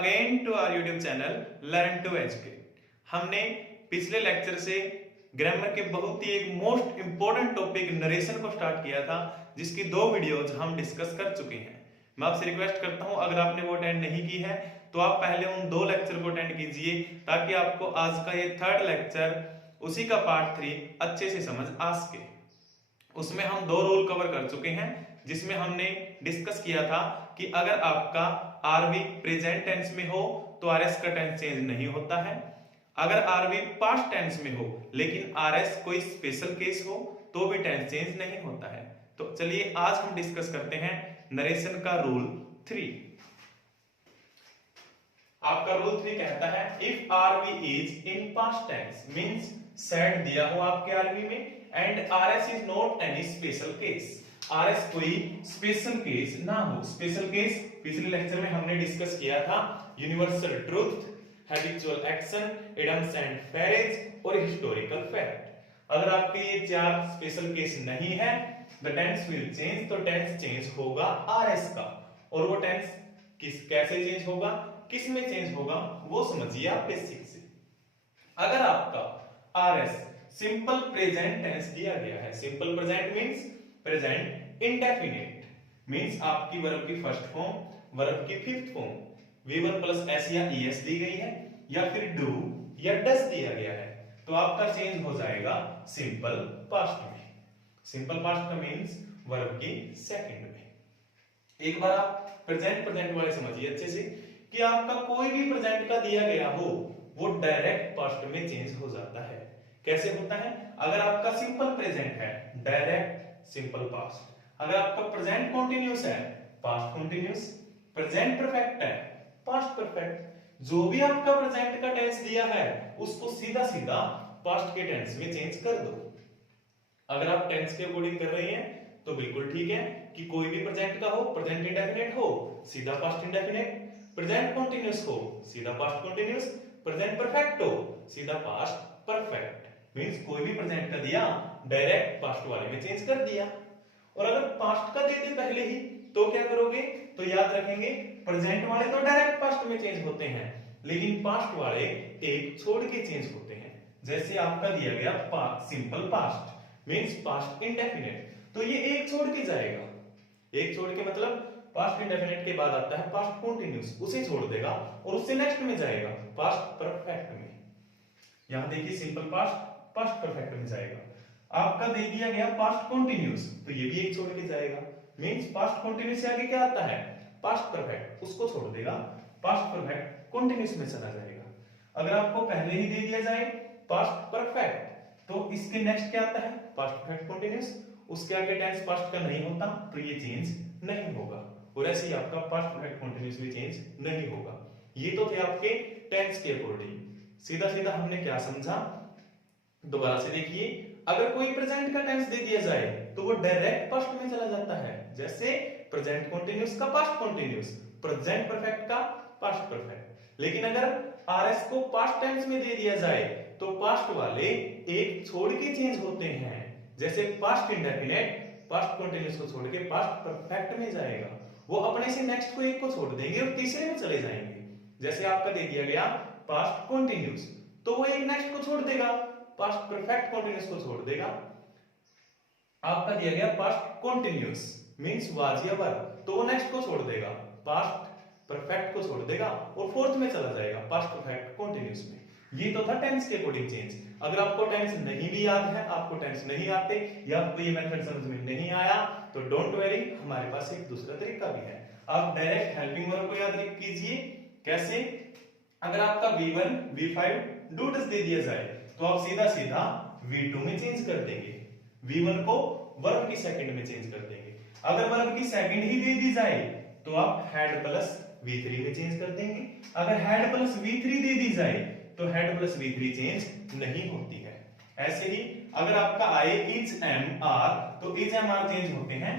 Again to our YouTube channel learn to educate. हमने पिछले lecture से ग्रामर के बहुत ही एक मोस्ट इंपॉर्टेंट टॉपिक नरेशन को स्टार्ट किया था, जिसकी 2 वीडियोज हम डिस्कस कर चुके हैं। मैं आपसे रिक्वेस्ट करता हूं, अगर आपने वो अटेंड नहीं की है तो आप पहले उन 2 लेक्चर को अटेंड कीजिए, ताकि आपको आज का ये 3rd लेक्चर उसी का पार्ट 3 अच्छे से समझ आ सके। उसमें हम 2 रूल कवर कर चुके हैं, जिसमें हमने डिस्कस किया था कि अगर आपका आरवी प्रेजेंट टेंस में हो तो आरएस का टेंस चेंज नहीं होता है। अगर आरवी पास्ट टेंस में हो लेकिन आरएस कोई स्पेशल केस हो तो भी टेंस चेंज नहीं होता है। तो चलिए आज हम डिस्कस करते हैं नरेशन का रूल 3। आपका रूल 3 कहता है if RV is in past tense means said दिया हो आपके आरवी में and RS is not any special case, RS कोई स्पेशल केस ना हो। स्पेशल केस पिछले लेक्चर में हमने डिस्कस किया था universal truth, habitual action, idioms and phrases और हिस्टोरिकल फैक्ट। अगर आपके ये 4 स्पेशल केस नहीं है द टेंस विल चेंज, तो टेंस चेंज होगा आरएस का। और वो टेंस कैसे चेंज होगा, किस में चेंज होगा, वो समझिए आप बेसिक से। अगर आपका आरएस सिंपल प्रेजेंट टेंस दिया गया है, simple present means present indefinite, means आपकी वर्ब की फर्स्ट फॉर्म, वर्ब की 5th form V1 plus S या ES दी गई है, या फिर डू या डस दिया गया है, तो आपका चेंज हो जाएगा सिंपल पास्ट में। सिंपल पास्ट का मींस वर्ब की सेकंड में। एक बार आप प्रेजेंट वाले समझिए अच्छे से कि आपका कोई भी प्रेजेंट का दिया गया हो वो डायरेक्ट पास्ट में चेंज हो जाता है। कैसे होता है? अगर आपका सिंपल प्रेजेंट है डायरेक्ट सिंपल पास्ट, अगर आपका प्रेजेंट कंटीन्यूअस है पास्ट कंटीन्यूअस, प्रेजेंट परफेक्ट है पास्ट परफेक्ट। जो भी आपका प्रेजेंट का टेंस दिया है उसको सीधा सीधा पास्ट के टेंस में चेंज कर दो। अगर आप टेंस के अकॉर्डिंग कर रही हैं तो बिल्कुल ठीक है कि कोई भी प्रेजेंट का हो, प्रेजेंट इंडेफिनिट हो सीधा पास्ट इंडेफिनिट, प्रेजेंट कंटीन्यूअस हो सीधा पास्ट कंटीन्यूअस, प्रेजेंट परफेक्ट हो सीधा पास्ट परफेक्ट। मींस कोई भी प्रेजेंट का दिया डायरेक्ट पास्ट वाले में चेंज कर दिया। और अगर पास्ट का दे दे पहले ही तो क्या करोगे? तो याद रखेंगे प्रेजेंट वाले तो डायरेक्ट पास्ट में चेंज होते हैं, लेकिन पास्ट वाले एक छोड़ के चेंज होते हैं। जैसे आपका दिया गया simple past means past indefinite, तो ये एक छोड़ के जाएगा। एक छोड़ के मतलब पास्ट इंडेफिनिट के बाद आता है पास्ट कंटीन्यूअस, उसे छोड़ देगा और उससे नेक्स्ट में जाएगा पास्ट परफेक्ट में। यहां देखिए सिंपल पास्ट पास्ट परफेक्ट में जाएगा। आपका दे दिया गया पास्ट कंटीन्यूअस, तो ये भी एक छोड़ के जाएगा। मींस पास्ट कंटीन्यूअस से आगे क्या आता है? पास्ट परफेक्ट, उसको छोड़ देगा पास्ट परफेक्ट कंटीन्यूअस में चला जाएगा। अगर आपको पहले ही दे दिया जाए पास्ट परफेक्ट तो इसके नेक्स्ट क्या आता है? पास्ट परफेक्ट कंटीन्यूअस, उसके आगे टेंस पास्ट का नहीं होता तो ये चेंज नहीं होगा। और ऐसे ही आपका पास्ट परफेक्ट कंटीन्यूअस भी चेंज नहीं होगा। ये तो थे आपके टेंस के अकॉर्डिंग। सीधा सीधा हमने क्या समझा, दोबारा से देखिए। अगर कोई प्रेजेंट का टेंस दे दिया जाए तो वो डायरेक्ट पास्ट में चला जाता है। जैसे प्रेजेंट कंटीन्यूअस का पास्ट कंटीन्यूअस, प्रेजेंट परफेक्ट का पास्ट परफेक्ट। लेकिन अगर आरएस को पास्ट टेंस में दे दिया जाए तो पास्ट वाले एक छोड़ के चेंज होते हैं। जैसे पास्ट इंडेफिनिट पास्ट कंटीन्यूअस को छोड़ के पास्ट परफेक्ट में जाएगा, वो अपने से नेक्स्ट को एक को छोड़ देंगे और तीसरे में चले जाएंगे। जैसे आपका दे दिया गया पास्ट कंटीन्यूअस, तो वो एक नेक्स्ट को छोड़ देगा, पास्ट परफेक्ट कंटीन्यूअस को छोड़ देगा। आपका दिया गया पास्ट कंटीन्यूअस मींस वाज या वर, तो वो नेक्स्ट को छोड़ देगा, पास्ट परफेक्ट को छोड़ देगा और फोर्थ में चला जाएगा पास्ट परफेक्ट कंटीन्यूअस में। ये तो था टेंस के अकॉर्डिंग चेंज। अगर आपको टेंस नहीं भी याद है, आपको टेंस नहीं आते या आपको ये मेथड समझ में नहीं आया तो डोंट वरी, हमारे पास एक दूसरा तरीका भी है। आप डायरेक्ट हेल्पिंग वर्ब को याद कीजिए। कैसे? अगर आपका V1 V5 डू डस दे दिया जाए तो आप सीधा सीधा V2 में चेंज कर देंगे। V1 को वर्ब की सेकंड में चेंज कर देंगे। अगर वर्ब की सेकंड ही दे दी जाए तो आप हैड प्लस V3 में चेंज कर देंगे। अगर हैड प्लस V3 दे दी जाए तो हेड प्लस V3 चेंज नहीं होती है। ऐसे ही अगर आपका आए इज एम आर तो इज एम आर चेंज होते हैं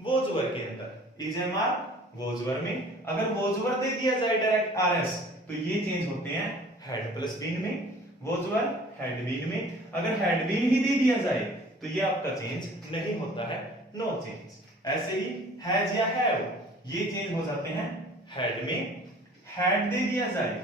वोज वर के अंदर, is am are was were में। अगर वोज वर दे दिया जाए डायरेक्ट आरएस तो ये चेंज होते हैं हेड प्लस बीन में, वोज वर हेड बीन में। अगर हेड बीन ही दे दिया जाए तो ये आपका चेंज नहीं होता है, नो चेंज। ऐसे ही हैज या हैव ये चेंज हो जाते हैं हेड में, हैड दे दिया जाए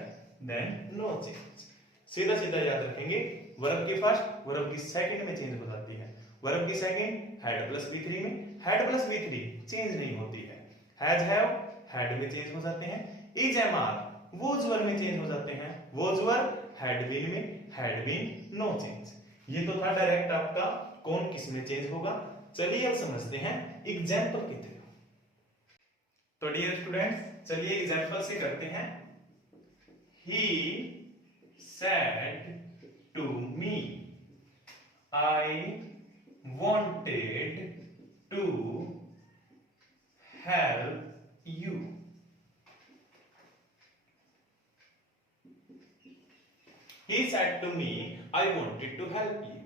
देन नो चेंज। सीधा सीधा याद रखेंगे, वर्ब की फर्स्ट वर्ब की सेकंड में चेंज हो जाती है, वर्ब की सेकंड हैड प्लस V3 में, हैड प्लस V3 चेंज नहीं होती है, हैज हैव हैड में चेंज हो जाते हैं, is am are was were में चेंज हो जाते हैं, वोज वर हैड बीन में, हैड बीन नो चेंज। ये तो था डायरेक्ट आपका कौन किस में चेंज होगा। चलिए अब समझते हैं एग्जांपल के थ्रू। तो डियर स्टूडेंट्स चलिए एग्जांपल से करते हैं। ही said to me I wanted to help you। He said to me I wanted to help you।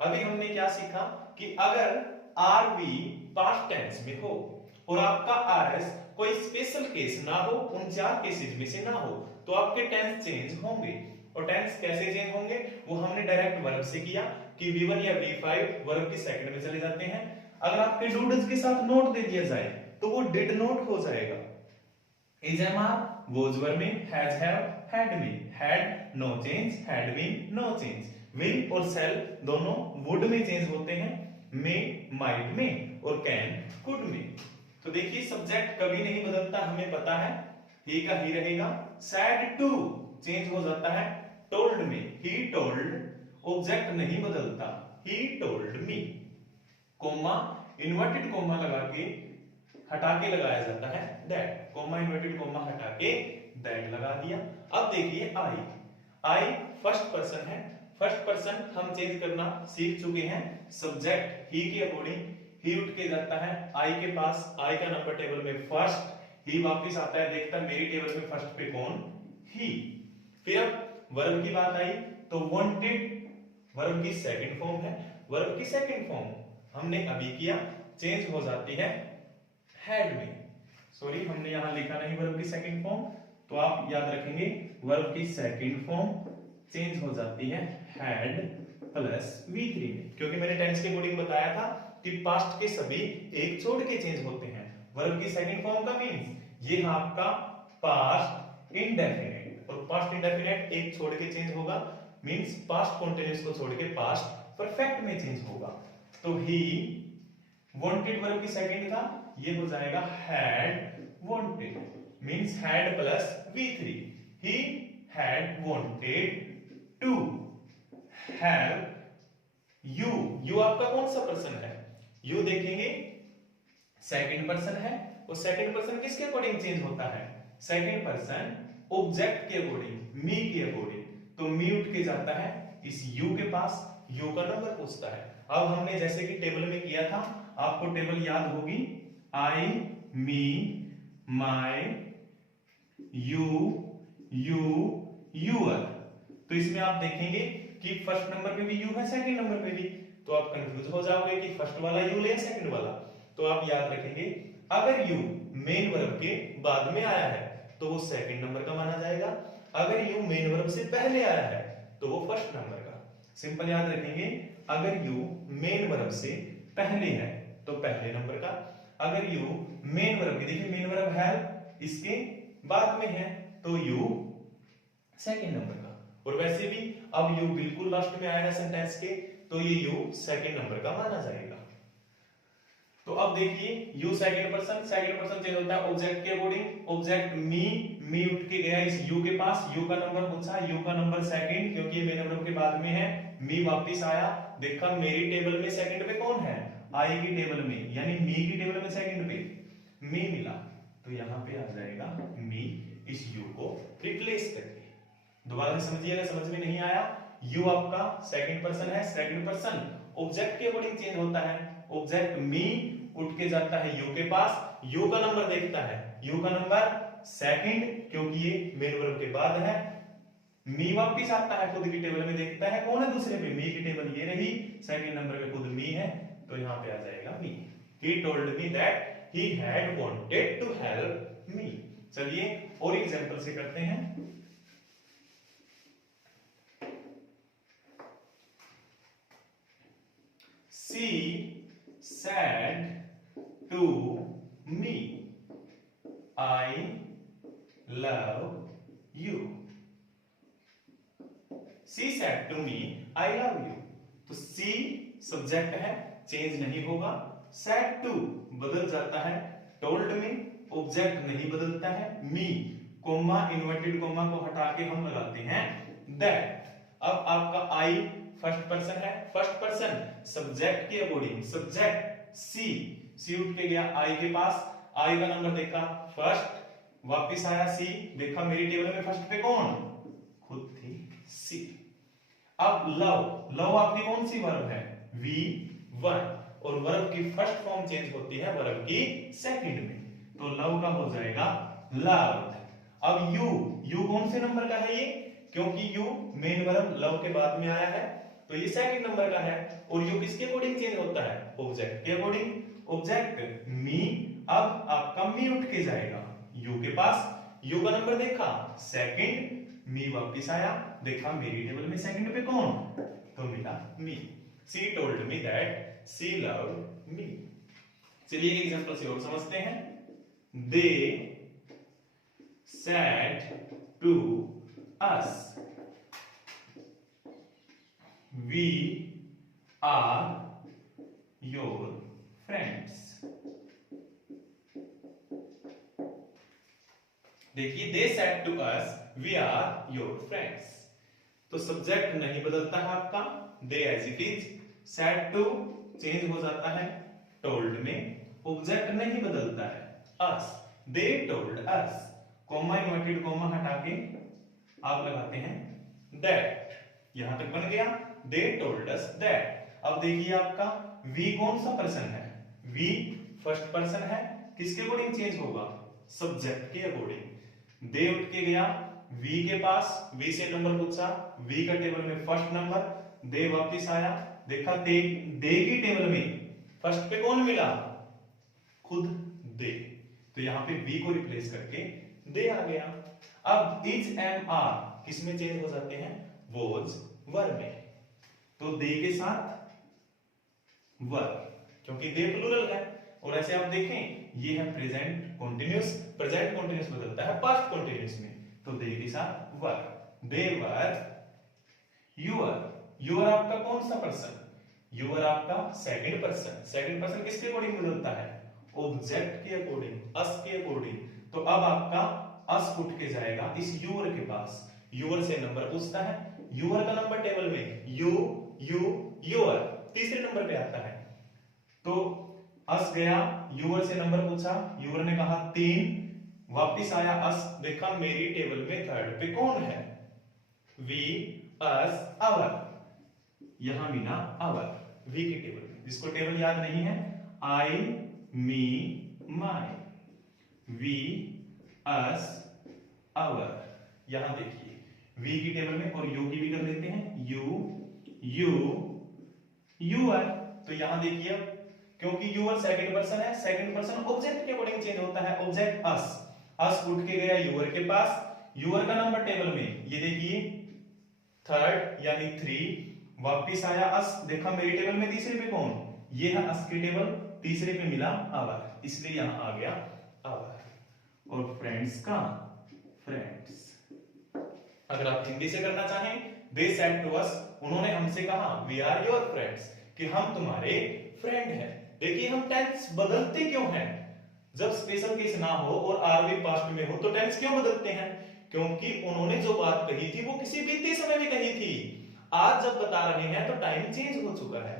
अभी हमने क्या सीखा कि अगर आर वी पास्ट टेंस में हो और आपका आर एस कोई स्पेशल केस ना हो, उन 4 केसेस में से ना हो, तो आपके टेंस चेंज होंगे। और टेंस कैसे चेंज होंगे वो हमने डायरेक्ट वर्ब से किया कि V1 या V5 वर्ब की सेकंड में चले जाते हैं। अगर आपके डूडल्स के साथ नोट दे दिया जाए तो वो डिड नोट हो जाएगा। Is am are was were में, हैज हैव हैड में, had no change had been no change, will और शैल दोनों वुड में चेंज होते हैं, मे माइट में और कैन कुड में। तो देखिए सब्जेक्ट कभी नहीं बदलता, हमें पता है, ही का ही रहेगा। सैड टू चेंज हो जाता है टोल्ड में, ही टोल्ड, ऑब्जेक्ट नहीं बदलता, ही टोल्ड मी। कोमा इन्वर्टेड कोमा लगा के हटा के लगाया जाता है दैट, कोमा इन्वर्टेड कोमा हटा के दैट लगा दिया। अब देखिए आई, आई फर्स्ट पर्सन है, फर्स्ट पर्सन हम चेंज करना सीख चुके हैं। सब्जेक्ट ही के अकॉर्डिंग ही उठ के जाता है आई के पास, आई का नंबर टेबल में फर्स्ट, ही वापस आता है, देखता मेरी टेबल में फर्स्ट पे कौन, ही। फिर अब वर्ब की बात आई तो वांटेड वर्ब की सेकंड फॉर्म है, वर्ब की सेकंड फॉर्म हमने अभी किया, चेंज हो जाती है हैड में। सॉरी हमने यहां लिखा नहीं वर्ब की सेकंड फॉर्म, तो आप याद रखेंगे वर्ब की सेकंड फॉर्म चेंज हो जाती है हैड प्लस V3 में, क्योंकि मैंने टेंस के अकॉर्डिंग बताया था कि पास्ट के सभी एक छोड़ के चेंज होते हैं। वर्ब की सेकंड फॉर्म का मींस ये है आपका पास्ट इंडेफिनिट, और पास्ट इंडेफिनिट एक छोड़ के चेंज होगा, मींस पास्ट कंटीन्यूअस को छोड़ के पास्ट परफेक्ट में चेंज होगा। तो ही वांटेड वर्ब की सेकंड था, ये हो जाएगा had wanted, means had plus V3। He had wanted to help you. You आपका कौन सा पर्सन है, यू देखेंगे सेकंड पर्सन है, और सेकंड पर्सन किसके अकॉर्डिंग चेंज होता है, सेकंड पर्सन ऑब्जेक्ट के अकॉर्डिंग, मी के अकॉर्डिंग। तो मी उठ के जाता है इस यू के पास, यू का नंबर पूछता है। अब हमने जैसे कि टेबल में किया था, आपको टेबल याद होगी, आई मी माय यू यू यूअर। तो इसमें आप देखेंगे कि फर्स्ट नंबर पे भी यू है, सेकंड नंबर पे भी, तो आप कंफ्यूज हो जाओगे कि फर्स्ट वाला यू ले सेकंड वाला। तो आप याद रखेंगे अगर यू मेन वर्ब के बाद में आया है तो वो सेकंड नंबर का माना जाएगा, अगर यू मेन वर्ब से पहले आया है तो वो फर्स्ट नंबर का। सिंपल याद रखेंगे, अगर यू मेन वर्ब से पहले है तो पहले नंबर का, अगर यू मेन वर्ब के, देखिए मेन वर्ब है इसके बाद में है तो यू सेकंड नंबर का। और वैसे भी अब यू बिल्कुल लास्ट में आया है सेंटेंस के, तो ये यू सेकंड नंबर का माना जाएगा। तो अब देखिए यू सेकंड पर्सन चेंज होता है ऑब्जेक्ट के अकॉर्डिंग, ऑब्जेक्ट मी उठ के गया इस यू के पास, यू का नंबर पूछा, यू का नंबर सेकंड, क्योंकि ये मेन नंबर के बाद में है। मी वापस आया, देखा मेरी टेबल में सेकंड पे कौन है, आई की टेबल में, यानी मी की टेबल में सेकंड पे मी मिला, तो यहां पे आ जाएगा मी इस यू को रिप्लेस करके। दोबारा से समझिएगा, समझ में नहीं आया, यू आपका सेकंड पर्सन है, सेकंड पर्सन ऑब्जेक्ट के अकॉर्डिंग चेंज होता है, ऑब्जेक्ट मी उठ के जाता है यू के पास, यू का नंबर देखता है, यू का नंबर सेकंड, क्योंकि ये मेन वर्ब के बाद है। मी वापस आता है खुद की टेबल में, देखता है कौन है दूसरे पे, मी की टेबल ये रही, सेकंड नंबर पे खुद मी है, तो यहां पे आ जाएगा me. He told me that he had wanted to help me. चलिए और एग्जांपल से करते हैं। She said to me, I love she said to me I love you. तो सी सब्जेक्ट है, चेंज नहीं होगा। सेड टू बदल जाता है, टोल्ड मी ऑब्जेक्ट नहीं बदलता है, मी कोमा इन्वर्टेड कोमा को हटा के हम लगाते हैं दैट। अब आपका आई फर्स्ट पर्सन है, फर्स्ट पर्सन सब्जेक्ट के अकॉर्डिंग, सब्जेक्ट सी उठ के गया आई के पास, आई का नंबर देखा फर्स्ट, वापिस आया सी, देखा मेरी टेबल में फर्स्ट पे कौन, खुद थी सी। अब लव आपकी कौन सी वर्ब है, वी वन, और वर्ब की फर्स्ट फॉर्म चेंज होती है वर्ब की सेकंड में, तो लव का हो जाएगा लव्ड। अब यू कौन से नंबर का है ये, क्योंकि यू मेन वर्ब लव के बाद में आया है तो ये सेकंड नंबर का है, और यू किसके अकॉर्डिंग चेंज होता है, ऑब्जेक्ट के अकॉर्डिंग, ऑब्जेक्ट मी। अब आपका मी उठ के जाएगा यू के पास, यू का नंबर देखा सेकंड, मी वापस आया, देखा मेरी टेबल में सेकंड पे कौन, तो मिला me. She told me that she loved me. चलिए एक एग्जांपल से और समझते हैं। दे said to us we are your friends। देखिए they said to us we are your friends, तो सब्जेक्ट नहीं बदलता है आपका, they as it is, said to change हो जाता है told में, ऑब्जेक्ट नहीं बदलता है us, they told us, comma inverted comma हटा के आप लगाते हैं दैट, यहां तक बन गया they told us that। अब देखिए आपका वी कौन सा पर्सन है, वी फर्स्ट पर्सन है, किसके अकॉर्डिंग चेंज होगा, सब्जेक्ट के अकॉर्डिंग। दे उठ के गया वी के पास, वी से नंबर पूछा, वी का टेबल में फर्स्ट नंबर, दे वापिस आया, देखा दे की टेबल में फर्स्ट पे कौन मिला, खुद दे, तो यहां पे वी को रिप्लेस करके दे आ गया। अब इज एम आर किसमें चेंज हो जाते हैं, वॉज वर्ब में, तो दे के साथ वर्ब, क्योंकि दे प्लूरल है, और ऐसे आप देखें ये है प्रेजेंट कॉन्टिन्यूस, प्रेजेंट कॉन्टिन्यूस बदलता है पास्ट कॉन्टिन्यूस में, तो दे के साथ वर्ब, दे वर यूर आपका कौन सा पर्सन, यूर आपका सेकंड पर्सन, सेकंड पर्सन किसके अकॉर्डिंग बदलता है, ऑब्जेक्ट के अकॉर्डिंग, अस के अकॉर्डिंग, तो अब आपका अस उठ के जाएगा इस यूर के पास, यूर से नंबर पूछता है, यूर का नंबर टेबल में यूर तीसरे नंबर पे आता है, तो अस गया यूर से नंबर पूछा, यूर ने कहा 3, वापिस आया अस, देखा मेरी टेबल में थर्ड पे कौन है, वी अस आवर, यहां मिला आवर वी की टेबल में, जिसको टेबल याद नहीं है, आई मी माई, वी अस आवर, यहां देखिए वी की टेबल में, और यू की भी कर लेते हैं, यू आर, तो यहां देखिए क्योंकि यूर सेकंड पर्सन है, सेकंड पर्सन ऑब्जेक्ट के अकॉर्डिंग चेंज होता है, ऑब्जेक्ट अस उठ के गया यूर के पास, यूर का नंबर टेबल में ये देखिए थर्ड यानी 3, वापिस आया अस, देखा मेरी टेबल में तीसरे पे कौन, ये है अस की टेबल, तीसरे पे मिला आवर, इसलिए यहां आ गया आवर। और फ्रेंड्स का फ्रेंड्स, अगर आप हिंदी से करना चाहें, दे सेड टू अस, उन्होंने हमसे कहा वी आर योर फ्रेंड्स, कि हम तुम्हारे फ्रेंड हैं। देखिए हम टेंस बदलते क्यों हैं, जब स्पेशल केस ना हो और आरवी पास्ट में हो तो टेंस क्यों बदलते हैं, क्योंकि उन्होंने जो बात कही थी वो किसी बीते समय में कही थी, आज जब बता रहे हैं तो टाइम चेंज हो चुका है।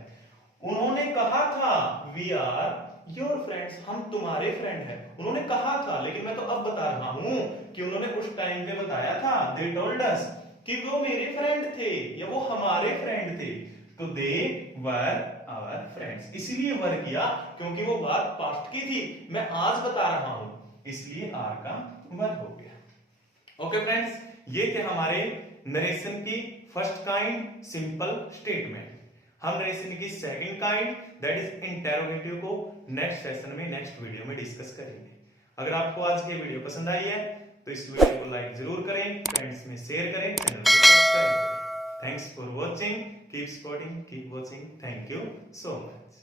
उन्होंने कहा था वी आर योर फ्रेंड्स, हम तुम्हारे फ्रेंड हैं, उन्होंने कहा था, लेकिन मैं तो अब बता रहा हूं कि उन्होंने उस टाइम पे बताया था, दे टोल्ड अस, कि वो मेरे फ्रेंड थे या वो हमारे फ्रेंड थे, तो दे वर आवर फ्रेंड्स, इसलिए वर किया क्योंकि वो बात पास्ट की थी, मैं आज बता रहा हूं, इसलिए आर का वर हो गया। ओके फ्रेंड्स, ये थे हमारे नरेशन की फर्स्ट काइंड सिंपल स्टेटमेंट। हम नरेशन की second kind that is interrogative को नेक्स्ट सेशन में, नेक्स्ट वीडियो में डिस्कस करेंगे। अगर आपको आज की वीडियो पसंद आई है तो इस वीडियो को लाइक जरूर करें, फ्रेंड्स में शेयर करें, चैनल को सब्सक्राइब करें। Thanks for watching, keep supporting, keep watching, thank you so much.